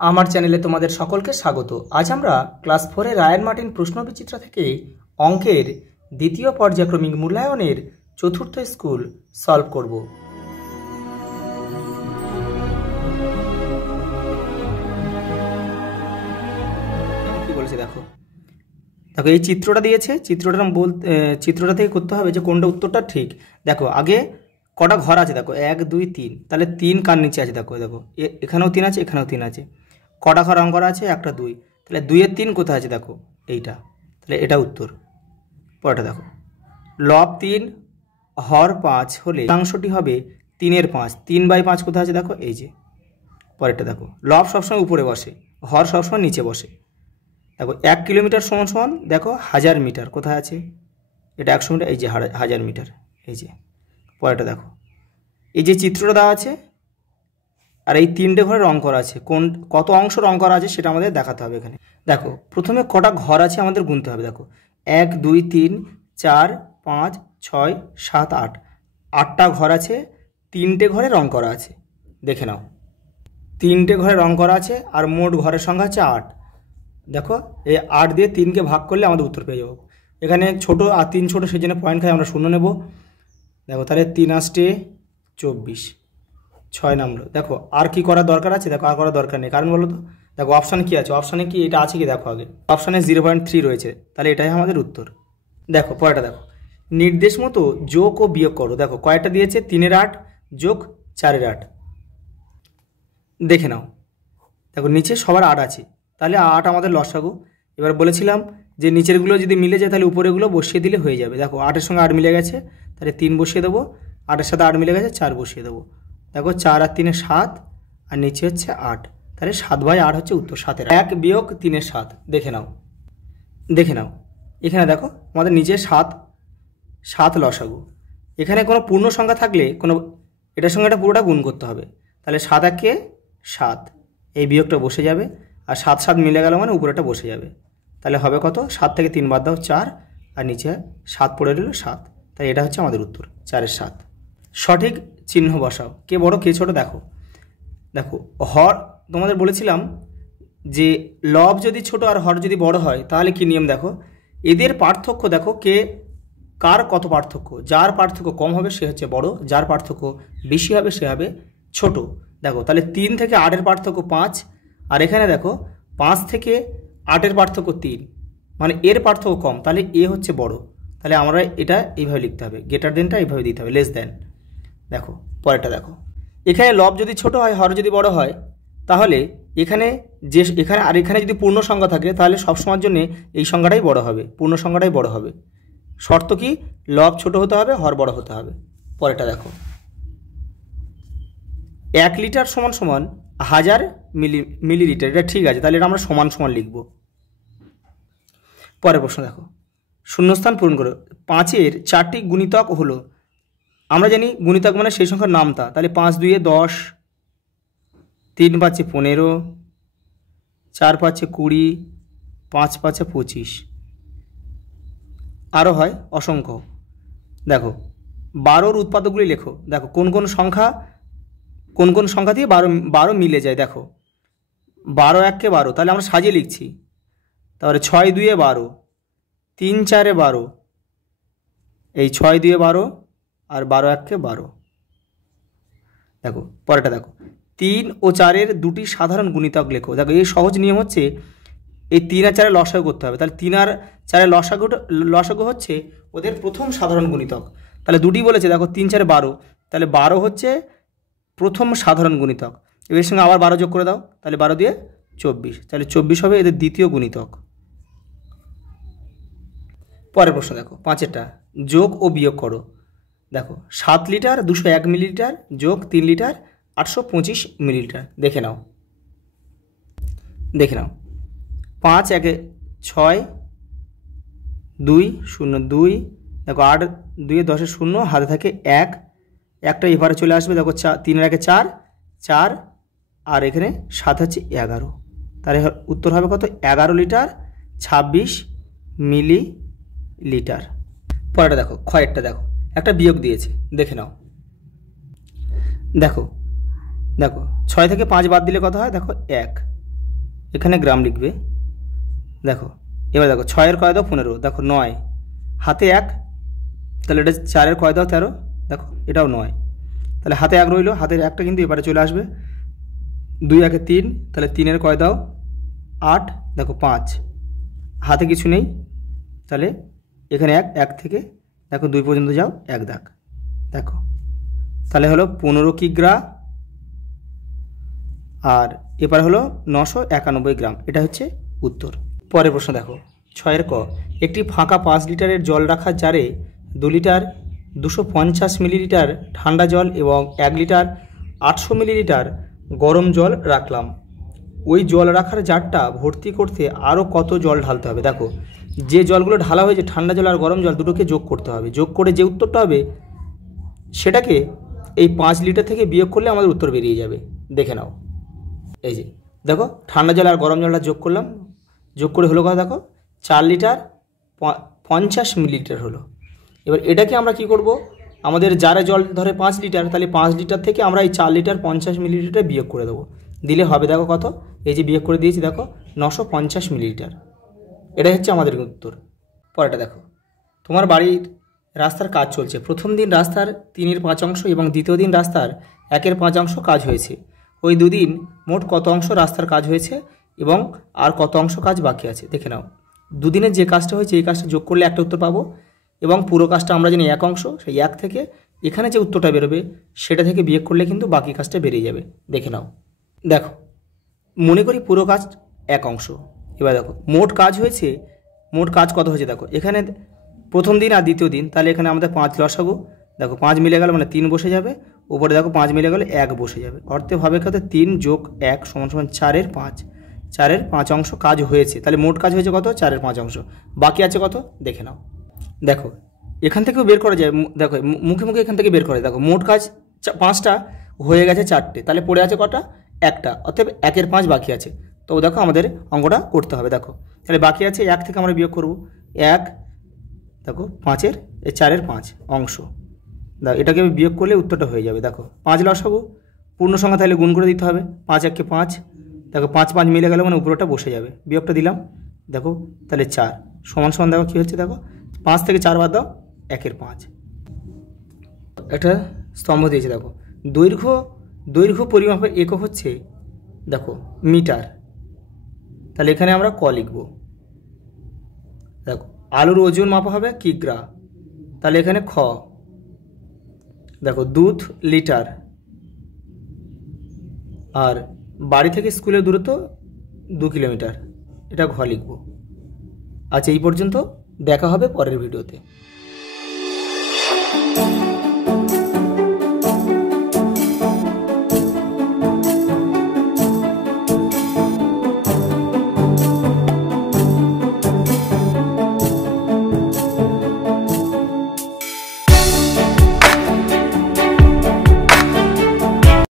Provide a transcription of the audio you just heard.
আমার চ্যানেলে তোমাদের সকলকে স্বাগত। আজ আমরা ক্লাস 4 রায়ান মার্টিন প্রশ্নবিচিত্রা থেকে অঙ্কের দ্বিতীয় পর্যায়ক্রমিক মূল্যায়নের চতুর্থ স্কুল সলভ করব। কি বলেছে দেখো, দেখো এই চিত্রটা দিয়েছে, চিত্রটা থেকে করতে হবে যে কোনটা উত্তরটা ঠিক। দেখো আগে কটা ঘর আছে, দেখো 1 2 3, তাহলে 3 কার নিচে আছে, দেখো দেখো এখানেও 3 আছে, এখানেও 3 আছে। কটা ঘর অঙ্ক করা আছে, একটা 2, তাহলে 2 এর 3 কোথায় আছে, দেখো এইটা, তাহলে এটা উত্তর। পরেরটা দেখো, লব 3 হর 5 হলে শতাংশটি হবে 3 এর 5, 3/5 কোথায় আছে, দেখো এই যে। পরেরটা দেখো, লব সবসময় উপরে বসে, হর সবসময় নিচে বসে। দেখো 1 কিলোমিটার সমান সমান দেখো 1000 মিটার কোথায় আছে, এটা 100 মিটার, এই যে 1000 মিটার, এই যে। পরেরটা দেখো, এই যে চিত্রটা দেওয়া আছে আর এই 3টে ঘরে রং করা আছে, কত অংশ রং করা আছে সেটা আমাদের দেখাতে হবে এখানে। দেখো প্রথমে কটা ঘর আছে আমাদের গুনতে হবে। দেখো 1 2 3 4 5 6 7 8, 8টা ঘর আছে, 3টে ঘরে রং করা আছে। দেখে নাও 3টে ঘরে রং করা আছে আর মোট ঘরের সংখ্যা আছে 8। দেখো এই 8 দিয়ে 3কে ভাগ করলে আমাদের উত্তর পেয়ে যাবো। এখানে ছোট আর 3 ছোট, সেই জন্য পয়েন্ট খাই আমরা 0 নেব। দেখো তাহলে 3 8 24, 6 নাম্বার। দেখো আর কি করার দরকার আছে, দেখো আর করার দরকার নেই, কারণ বলো তো দেখো অপশানে কি আছে, অপশানে কি এটা আছে কি, দেখো আগে অপশানে 0.3 রয়েছে, তাহলে এটাই আমাদের উত্তর। দেখো পরেরটা দেখো, নির্দেশ মতো যোগ ও বিয়োগ করো। দেখো কয়টা দিয়েছে, 3 এর 8 যোগ 4 এর 8। দেখে নাও, দেখো নিচে সবার 8 আছে, তাহলে 8 আমাদের লসাগু। এবার বলেছিলাম যে নিচেরগুলো যদি মিলে যায় তাহলে উপরেগুলো বসিয়ে দিলে হয়ে যাবে। দেখো 8 এর সঙ্গে 8 মিলে গেছে, তাহলে 3 বসিয়ে দেবো, 8 এর সাথে 8 মিলে গেছে, 4 বসিয়ে দেবো। দেখো 4 আর 3 7, আর নিচে হচ্ছে 8, তাহলে 7/8 হচ্ছে উত্তর। 7 1 বিয়োগ 3 7, দেখে নাও, দেখে নাও এখানে দেখো আমাদের নিচে 7 লসাগু। এখানে কোনো পূর্ণ সংখ্যা থাকলে কোনো এটার সঙ্গে এটা পুরোটা গুণ করতে হবে, তাহলে 7 1 7, এই বিয়োগটা বসে যাবে, আর 7 7 মিলে গেল মানে উপরেটা বসে যাবে। তাহলে হবে কত, 7 থেকে 3 বাদ দাও 4, আর নিচে 7 পড়ে রইল 7, তাই এটা হচ্ছে আমাদের উত্তর 4 এর 7। সঠিক চিহ্ন বসাও, কে বড় কে ছোট। দেখো দেখো হর তোমাদের বলেছিলাম যে লব যদি ছোট আর হর যদি বড় হয় তাহলে কি নিয়ম, দেখো এদের পার্থক্য দেখো কে কার কত পার্থক্য, যার পার্থক্য কম হবে সে হচ্ছে বড়, যার পার্থক্য বেশি হবে সে হবে ছোট। দেখো তাহলে 3 থেকে 8 এর পার্থক্য 5, আর এখানে দেখো 5 থেকে 8 এর পার্থক্য 3, মানে এর পার্থক্য কম, তাহলে এ হচ্ছে বড়। তাহলে আমরা এটা এইভাবে লিখতে হবে, গ্রেটার দেনটা এইভাবে দিতে হবে, লেস দেন। দেখো পরেরটা দেখো, এখানে লব যদি ছোট হয় হর যদি বড় হয়, তাহলে এখানে এখানে যদি পূর্ণ সংখ্যা থাকে তাহলে সবসময়ের জন্য এই সংখ্যাটাই বড় হবে, পূর্ণ সংখ্যাটাই বড় হবে। শর্ত কি, লব ছোট হতে হবে, হর বড় হতে হবে। পরেরটা দেখো, 1 লিটার সমান সমান 1000 মিলিলিটার, এটা ঠিক আছে, তাহলে এটা আমরা সমান সমান লিখব। পরের প্রশ্ন দেখো, শূন্যস্থান পূরণ করো। 5-এর 4টি গুণিতক হলো, আমরা জানি গুণিতক মানে সেই সংখ্যার নামতা, তাহলে 5 2 10, 3 5 15, 4 5 20, 5 5 25, আরও হয় অসংখ্য। দেখো 12-র উৎপাদকগুলি লেখো। দেখো কোন কোন সংখ্যা দিয়ে 12 মিলে যায়। দেখো 12 1 12, তাহলে আমরা সাজিয়ে লিখছি, তাহলে 6 2 12, 3 4 12, এই 6 2 12, আর 12 1 12। দেখো পরেরটা দেখো, 3 ও 4-এর 2টি সাধারণ গুণিতক লেখো। দেখো এই সহজ নিয়ম হচ্ছে এই 3 আর 4-এর লসাগু করতে হবে, তাহলে 3 আর 4-এর লসাগু হচ্ছে ওদের প্রথম সাধারণ গুণিতক। তাহলে 2টি বলেছে, দেখো 3 4 12, তাহলে 12 হচ্ছে প্রথম সাধারণ গুণিতক। এর সঙ্গে আবার 12 যোগ করে দাও, তাহলে 12 দিয়ে 24, তাহলে 24 হবে এদের দ্বিতীয় গুণিতক। পরের প্রশ্ন দেখো, 5-এরটা যোগ ও বিয়োগ করো। দেখো 7 লিটার 201 মিলিলিটার যোগ 3 লিটার 825 মিলিলিটার। দেখে নাও, দেখে নাও 5 1 6 2 0 2, দেখো 8 2 10 0, হাতে থাকে 1, একটা এবারে চলে আসবে। দেখো 3 1 4 4, আর এখানে 7 হচ্ছে 11, তাহলে উত্তর হবে কত, 11 লিটার 26 মিলিলিটার। পরেরটা দেখো, ক্ষয়েরটা দেখো একটা বিয়োগ দিয়েছে, দেখে নাও। দেখো দেখো 6 থেকে 5 বাদ দিলে কত হয়, দেখো 1, এখানে গ্রাম লিখবে। দেখো এবার দেখো 6-এর কয় দাও 15, দেখো 9, হাতে 1, তাহলে এটা 4-এর কয় দাও 13, দেখো এটাও 9, তাহলে হাতে 1 রইলো, হাতের 1টা কিন্তু এবারে চলে আসবে। 2-1-এ 3, তাহলে 3-এর কয় দাও 8, দেখো 5, হাতে কিছু নেই, তাহলে এখানে 1 থেকে দেখো 2 পর্যন্ত যাও 1 দাগ, দেখো তাহলে হলো 15 কিগ্রা, আর এবার হলো 991 গ্রাম। এটা হচ্ছে উত্তর। পরের প্রশ্ন দেখো 6-এর ক, একটি ফাঁকা 5 লিটারের জল রাখার জারে 2 লিটার 250 মিলিলিটার ঠান্ডা জল এবং 1 লিটার 800 মিলিলিটার গরম জল রাখলাম। ওই জল রাখার জারটা ভর্তি করতে আরও কত জল ঢালতে হবে? দেখো যে জলগুলো ঢালা হয়েছে ঠান্ডা জল আর গরম জল দুটোকে যোগ করতে হবে, যোগ করে যে উত্তরটা হবে সেটাকে এই 5 লিটার থেকে বিয়োগ করলে আমাদের উত্তর বেরিয়ে যাবে। দেখে নাও, এই যে দেখো ঠান্ডা জল আর গরম জলটা যোগ করলাম, যোগ করে হলো কথা দেখো 4 লিটার 50 মিলিলিটার হলো। এবার এটাকে আমরা কি করব, আমাদের জারে জল ধরে 5 লিটার, তাহলে 5 লিটার থেকে আমরা এই 4 লিটার 50 মিলিলিটার বিয়োগ করে দেবো, দিলে হবে দেখো কত, এই যে বিয়োগ করে দিয়েছি দেখো 950 মিলিলিটার। এটাই হচ্ছে আমাদের উত্তর। পরেরটা দেখো, তোমার বাড়ির রাস্তার কাজ চলছে। প্রথম দিন রাস্তার 3/5 অংশ এবং দ্বিতীয় দিন রাস্তার 1/5 অংশ কাজ হয়েছে। ওই দুদিন মোট কত অংশ রাস্তার কাজ হয়েছে এবং আর কত অংশ কাজ বাকি আছে? দেখে নাও, দুদিনের যে কাজটা হয়েছে এই কাজটা যোগ করলে একটা উত্তর পাবো, এবং পুরো কাজটা আমরা জানি 1 অংশ, সেই 1 থেকে এখানে যে উত্তরটা বেরোবে সেটা থেকে বিয়োগ করলে কিন্তু বাকি কাজটা বেরিয়ে যাবে। দেখে নাও, দেখো মনে করি পুরো কাজ 1 অংশ। এবার দেখো মোট কাজ হয়েছে, মোট কাজ কত হয়েছে দেখো, এখানে প্রথম দিন আর দ্বিতীয় দিন, তাহলে এখানে আমাদের 5 লসাগু, দেখো 5 মিলে গেল মানে 3 বসে যাবে, উপরে দেখো 5 মিলে গেলে 1 বসে যাবে, অর্থে ভাবে খাতে 3 যোগ 1 সমান 4/5, 4/5 অংশ কাজ হয়েছে। তাহলে মোট কাজ হয়েছে কত? 4/5 অংশ। বাকি আছে কত দেখে নাও, দেখো এখান থেকেও বের করা যায়, দেখো মুখে মুখে এখান থেকে বের করে, দেখো মোট কাজ 5টা হয়ে গেছে 4টে, তাহলে পড়ে আছে কটা? 1টা, অর্থাৎ 1/5 বাকি আছে। তো দেখো আমাদের অঙ্কটা করতে হবে, দেখো তাহলে বাকি আছে 1 থেকে আমরা বিয়োগ করব 1, দেখো 4/5 অংশ, দেখো এটাকে বিয়োগ করলে উত্তরটা হয়ে যাবে। দেখো 5 লসাগু, পূর্ণ সংখ্যা তাহলে গুণ করে দিতে হবে, 5 × 5, দেখো 5 মিলে গেল মানে উপরটা বসে যাবে, বিয়োগটা দিলাম, দেখো তাহলে 4 সমান সমান, দেখো কী হচ্ছে, দেখো 5 থেকে 4 বাদ দাও 1/5। একটা স্তম্ভ দিয়েছে, দেখো দৈর্ঘ্য পরিমাপের একক হচ্ছে দেখো মিটার, তাহলে এখানে আমরা ক লিখব। দেখো আলুর ওজন মাপা হবে কিগ্রা, তাহলে এখানে খ। দেখো দুধ লিটার, আর বাড়ি থেকে স্কুলের দূরত্ব 2 কিলোমিটার, এটা ঘ লিখব। আচ্ছা এই পর্যন্ত, দেখা হবে পরের ভিডিওতে।